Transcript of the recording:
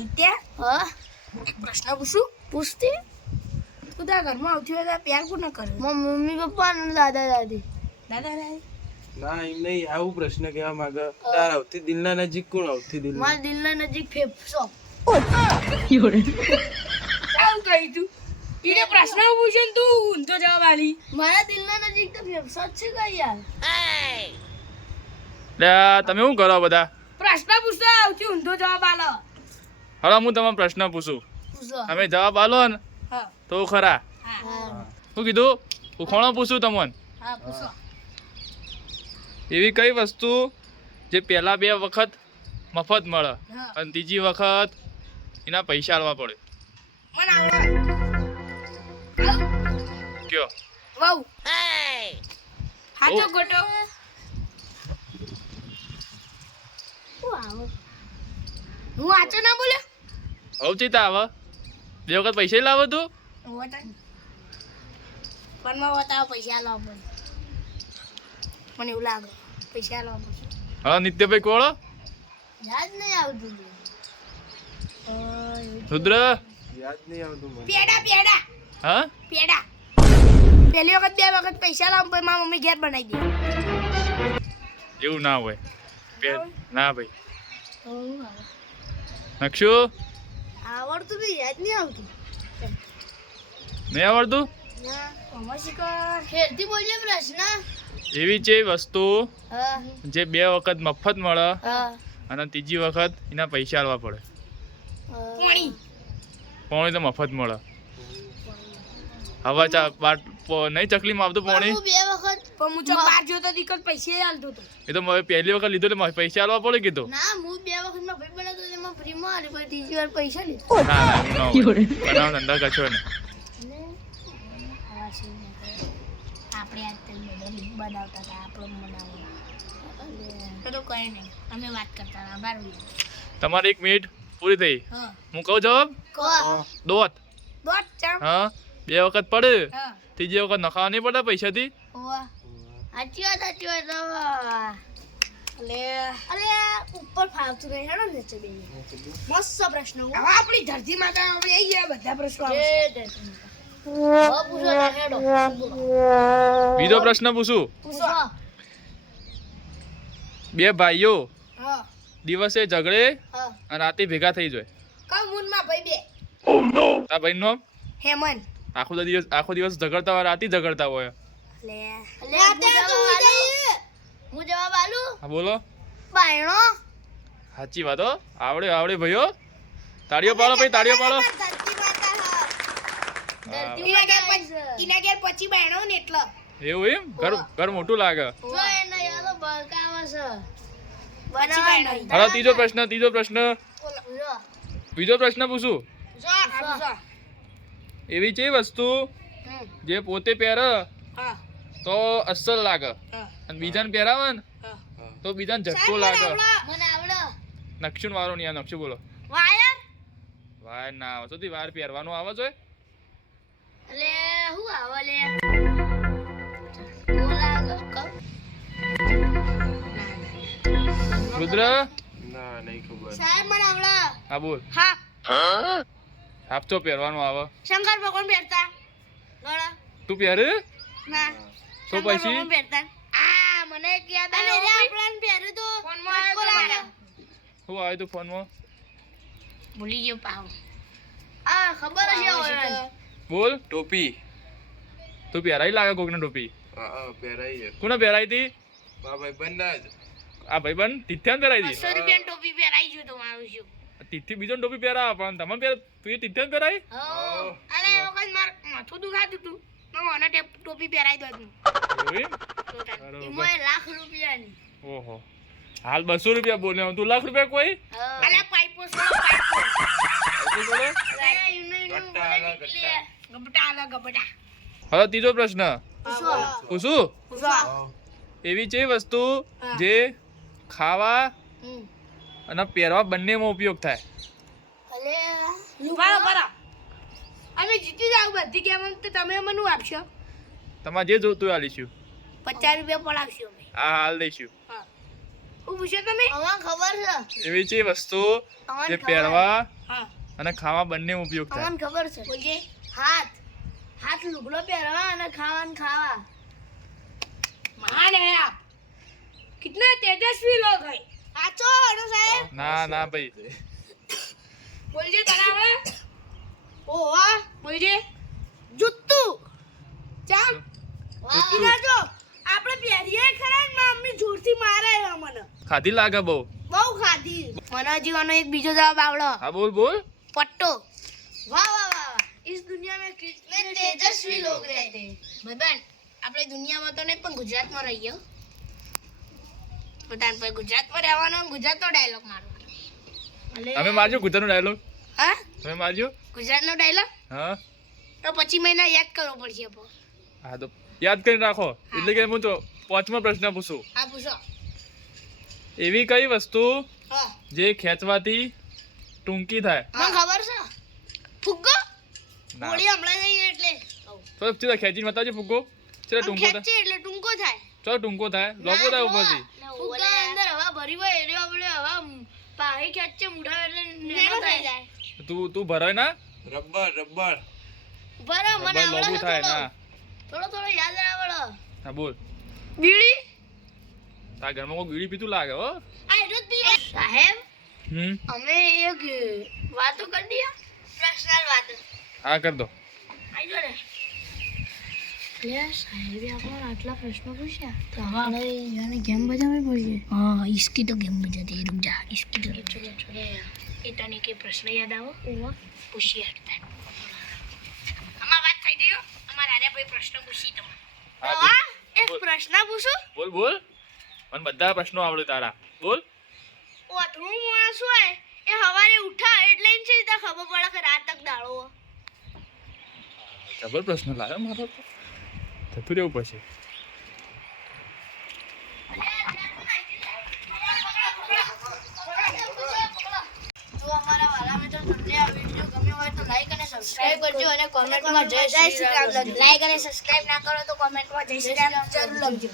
નિત્યા હા? એક પ્રશ્ન પૂછું? પૂછતી. તું તારા ઘરમાં આવતી હોય તો પ્યાર કોને કરે? મારા મમ્મી પપ્પા અને દાદા દાદી. દાદા દાદી? ના એમ નહીં આવું પ્રશ્ન કહેવા માંગે. તાર આવતી દિલના નજીક કોણ આવતી દિલ મારા દિલના નજીક ફેફસો સારું કહી તું એને પ્રશ્ન પૂછ્યો ને તું ઊંધો જવાબ આલી. મારા દિલના નજીક તો ફેફસો જ છે કઈ યાર? તમે શું કરો બધા? પ્રશ્ન પૂછતો આવતી ઊંધો જવાબ આલો. હવે હું તમને પ્રશ્ન પૂછું. તમે જવાબ આલો ને તો ખરા. શું કીધું ઉખોણો પૂછું તમને. એવી કઈ વસ્તુ જે પહેલા બે વખત મફત મળે અને ત્રીજી વખત એના પૈસા આલવા પડે? મને કયો? વાવ હાચો ગોટો હું આચો ના બોલ્યો? હવે ચિતા આવે. બે વખત પૈસા લાવો તું. મને એવું લાગે પૈસા લાવો પડશે. હવે નિત્યભાઈ કોળો યાદ નહીં આવતું રુદ્ર? યાદ નહીં આવતું મને. પેડા પેડા. હા? પેડા. પહેલી વખત બે વખત પૈસા લાવો પછી મારી મમ્મી ઘેર બનાવી દે. એવું ના હોય. ના ભાઈ? નકશુ? આવડતું બી યાદ નહીં આવતું. નહીં આવડતું? એવી વસ્તુ જે બે વખત મફત મળે અને ત્રીજી વખત એના પૈસા આલવા પડે. પોણી તો મફત મળે. હવા ચા બાટ નહીં ચકલીમાં આવતું પોણી બે વખત પણ હું જો બાર જોતો દીકત પૈસા એ તો મેં પહેલી વખત લીધો એટલે પૈસા આલવા પડે કીધું. ના હું બે વખતમાં ભાઈ બનાવતો હતો, એમાં ફ્રીમાં આલી પછી ત્રીજી વાર પૈસા લીધા ના ના એવું ના બનાવ ધંધા કશો ને આપણે આજ તો બનાવતા હતા આપણો બનાવો તો કઈ નહીં અમે વાત કરતા હતા બાર તમારી એક મિનિટ પૂરી થઈ. હું. કહું જવાબ? દોત. દોત હા. બે વખત પડે. હા. ત્રીજી વખત નખાવા નહીં પડે પૈસાથી? સાચી વાત સાચી વાત. એટલે અરે ઉપર ફાવતું નહીં હેડો નીચે બે મસ્ત પ્રશ્ન. હવે આપણી ધરતી માતા આપણે આવી ગયા બધા પ્રશ્નો આવશે. બીજો પ્રશ્ન પૂછું? બે ભાઈઓ દિવસે ઝઘડે અને રાતે ભેગા થઈ જાય. કમ મૂનમાં ભાઈ બે? નામ? હેમંત આખો દિવસ આખો દિવસ ઝઘડતા હોય રાતે ઝઘડતા હોય. લે હું જવાબ આલું હું બોલો. બાયણો. સાચી વાત હો. આવડે આવડે ભાઈઓ તાળીઓ પાડો ભાઈ તાળીઓ પાડો. ઘેર પછી ને એટલે. એવું એમ? ઘર ઘર મોટું લાગે. જો એને યાદો બળકાવે છે. પછી બહેણો ઈ. હાલો ત્રીજો પ્રશ્ન ત્રીજો પ્રશ્ન. બીજો પ્રશ્ન પૂછું. એવી છે વસ્તુ જે પોતે પહેરે હા. તો અસલ લાગે. અને બીજાને પહેરાવે ને તો બીજાને ઝટકો લાગે. મને આવડે. નકશું વાળો નહીં આ નકશું બોલો. વાયર? વાર ના આવે. સુધી વાયર પહેરવાનું આવે છે? અલે હું આવે લે. રુદ્ર? ના નહીં ખબર. સાહેબ મને આવડે. હા બોલ. હા. પહેરવાનું આવે. શંકર ભગવાન પહેરતા. તું પહેરે? ના. તો પછી? આ મને એક યાદ અને રે પહેર્યું તો ફોનમાં લાગે. શું આવ્યું તું ફોનમાં? ભૂલી ગયો પાવ. આ ખબર છે બોલ. ટોપી. તું પહેરાઈ લાગે કોકને ટોપી? હા હા પહેરાઈ છે. કોને પહેરાઈ હતી? બા ભાઈ બંધ જ. આ તિથ્યાને પહેરાઈ હતી? બસો રૂપિયા ટોપી પહેરાઈ ગયું તો મારું શું? તિથ્થી બીજો ટોપી પહેરાવે પણ તમે પહેર તું તિથ્યાને પહેરાઈ? હો. અરે વખત માર માથું દુખાતું હતું. તો મને ટોપી પહેરાઈ દો તું એવું એમ? લાખ રૂપિયાની. ઓહો. હાલ બસો રૂપિયા બોલ્યો તું લાખ રૂપિયા કોઈ? અલા પાઇપો છે પાઇપો. બોલે? બોલે હવે ત્રીજો પ્રશ્ન. પૂછો. પૂછું? એવી છે વસ્તુ જે ખાવા અને પહેરવા બંનેમાં ઉપયોગ થાય? અમે જીતી જાવ બધી ગેમ તો તમે મને આપશો. તમારે જે જોતું હોય આલીશું પચાસ રૂપિયા પણ આપશો અમે. હા હાલ હું. પૂછો તમે? ખબર છે. એવી છે વસ્તુ જે પહેરવા અને ખાવા બંને ઉપયોગ થાય. તમને ખબર છે. બોલજે હાથ. હાથ લુગડો પહેરવા અને ખાવાનું ખાવા. મહાન હે આપ. કિતના તેજસ્વી લોગ હે સાચો સાહેબ? ના ના ભાઈ. બોલજે તને આવડે ઓવા બોલજે. જુત્તુ ચાલ. વાહ આપણે પહેરીએ ખરા મમ્મી જોરથી મારે મને? ખાધી લાગે બહુ? બહુ ખાધી. મને જીવાનો એક બીજો જવાબ આવડો. હા બોલ બોલ. પટ્ટો. વાહ વાહ વાહ ઇસ દુનિયા મેં કિતને તેજસ્વી લોગ રહેતે ભાઈબંધ આપણે દુનિયામાં તો નહીં પણ ગુજરાતમાં રહીએ પોતાન પર ગુજરાતમાં રહેવાનો ગુજરાતનો ડાયલોગ મારવાનો. હવે મારજો ગુજરાતનો ડાયલોગ હા? તમે મારજો. ગુજરાતનો ડાયલોગ હા. તો પછી મહિના યાદ કરવો પડશે હા તો યાદ કરીને રાખો. એટલે કે હું તો પાંચમો પ્રશ્ન પૂછું. હા પૂછો. એવી કઈ વસ્તુ જે ખેંચવાથી ટૂંકી થાય? મને ખબર છે. ફુગ્ગો? ના. હમણાં જઈએ એટલે. તો ચલો ખેંચીને બતાવજો ફુગ્ગો. ચલો ટૂંકો થાય એટલે ટૂંકો થાય. ચલો ટૂંકો થાય. લોબો થાય ઉપરથી. ફુગ્ગા અંદર હવા ભરી હોય એટલે આપણે હવા પાહી ખેંચે મૂઢા એટલે નેનો થઈ જાય. તું તું ભરાય ના? Rubber rubber. ભરો મને આવડે થાય થોડો થોડો યાદ આવડે હા બોલ. બીડી? તારા ઘરમાં કોઈ બીડી પીતું લાગે હો? આ રોજ પી સાહેબ હમ? અમે એક વાતો કરી દિયા પર્સનલ વાતો. હા કર દો. આજો ને. આટલા પ્રશ્નો પૂછ્યા. તો ગેમ બજાવવી પડશે. હા ઈસકી તો ગેમ બજાતી રૂક જા ઈસકી તો. એ તને કે પ્રશ્ન યાદ આવો? પૂછી હટતા. આમાં વાત થઈ ગયો અમારા આને ભાઈ પ્રશ્ન પૂછી તમે તો એક પ્રશ્ન પૂછું? બોલ બોલ. મને બધા પ્રશ્નો આવડે તારા. બોલ. ઓથરું માણસ હોય એ સવારે ઉઠા એટલે એને છે રીતે ખબર પડે કે રાત તક દાળો જબર પ્રશ્ન લાવ્યો મારો તો. જતું રહેવું પડશે જો અમારા વાલા મિત્રો તમને આ વીડિયો ગમ્યો હોય તો લાઈક અને સબસ્ક્રાઇબ કરજો અને કોમેન્ટમાં જય શ્રી રામ લખજો. લાઈક અને સબસ્ક્રાઇબ ના કરો તો કોમેન્ટમાં જય શ્રી રામ જરૂર લખજો.